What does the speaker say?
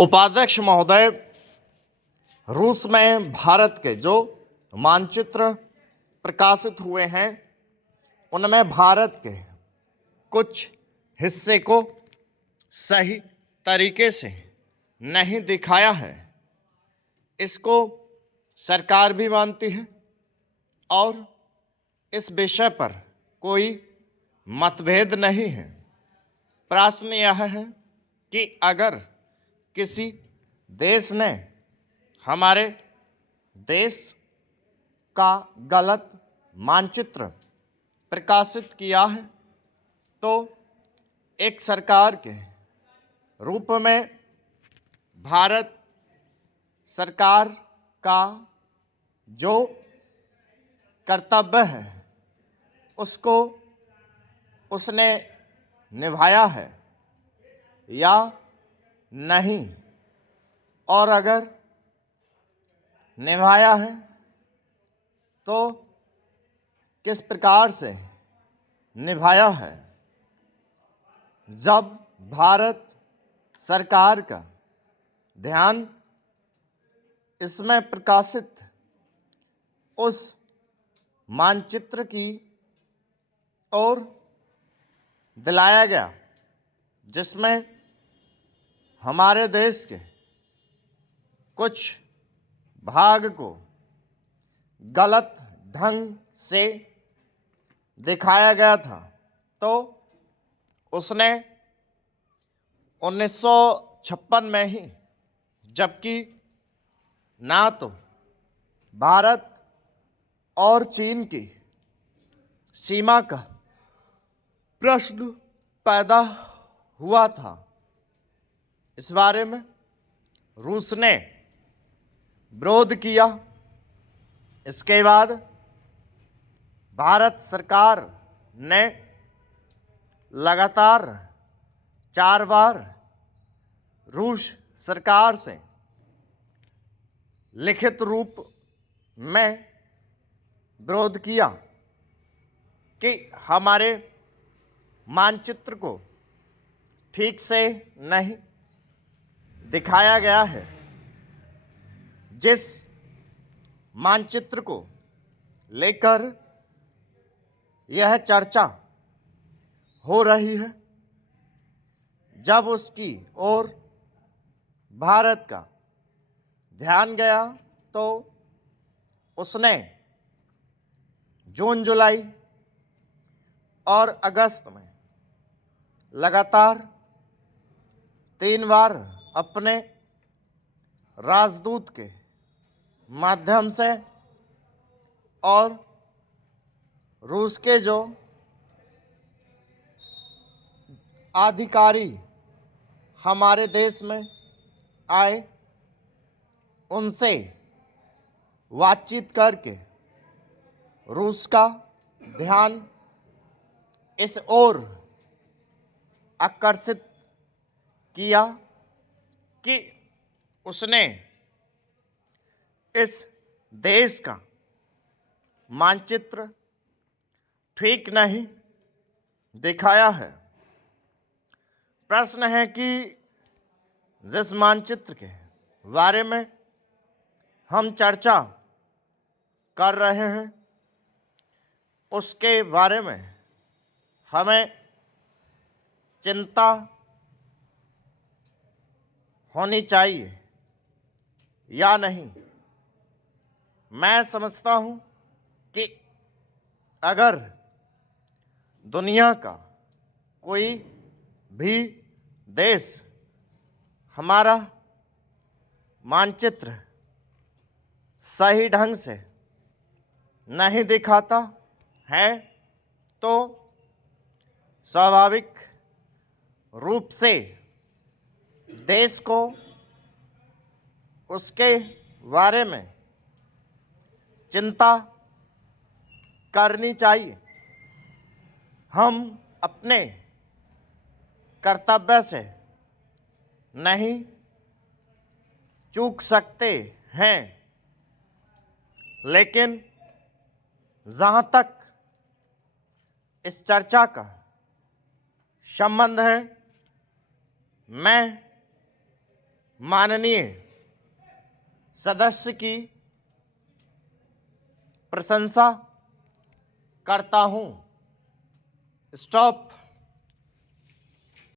उपाध्यक्ष महोदय, रूस में भारत के जो मानचित्र प्रकाशित हुए हैं उनमें भारत के कुछ हिस्से को सही तरीके से नहीं दिखाया है। इसको सरकार भी मानती है और इस विषय पर कोई मतभेद नहीं है। प्रश्न यह है कि अगर किसी देश ने हमारे देश का गलत मानचित्र प्रकाशित किया है तो एक सरकार के रूप में भारत सरकार का जो कर्तव्य है उसको उसने निभाया है या नहीं, और अगर निभाया है तो किस प्रकार से निभाया है। जब भारत सरकार का ध्यान इसमें प्रकाशित उस मानचित्र की ओर दिलाया गया जिसमें हमारे देश के कुछ भाग को गलत ढंग से दिखाया गया था, तो उसने 1956 में ही, जबकि ना तो भारत और चीन की सीमा का प्रश्न पैदा हुआ था, इस बारे में रूस ने विरोध किया। इसके बाद भारत सरकार ने लगातार 4 बार रूस सरकार से लिखित रूप में विरोध किया कि हमारे मानचित्र को ठीक से नहीं दिखाया गया है। जिस मानचित्र को लेकर यह चर्चा हो रही है, जब उसकी ओर भारत का ध्यान गया तो उसने जून, जुलाई और अगस्त में लगातार 3 बार अपने राजदूत के माध्यम से और रूस के जो अधिकारी हमारे देश में आए उनसे बातचीत करके रूस का ध्यान इस ओर आकर्षित किया कि उसने इस देश का मानचित्र ठीक नहीं दिखाया है। प्रश्न है कि जिस मानचित्र के बारे में हम चर्चा कर रहे हैं उसके बारे में हमें चिंता होनी चाहिए या नहीं। मैं समझता हूं कि अगर दुनिया का कोई भी देश हमारा मानचित्र सही ढंग से नहीं दिखाता है तो स्वाभाविक रूप से देश को उसके बारे में चिंता करनी चाहिए। हम अपने कर्तव्य से नहीं चूक सकते हैं, लेकिन जहाँ तक इस चर्चा का संबंध है, मैं माननीय सदस्य की प्रशंसा करता हूं। स्टॉप।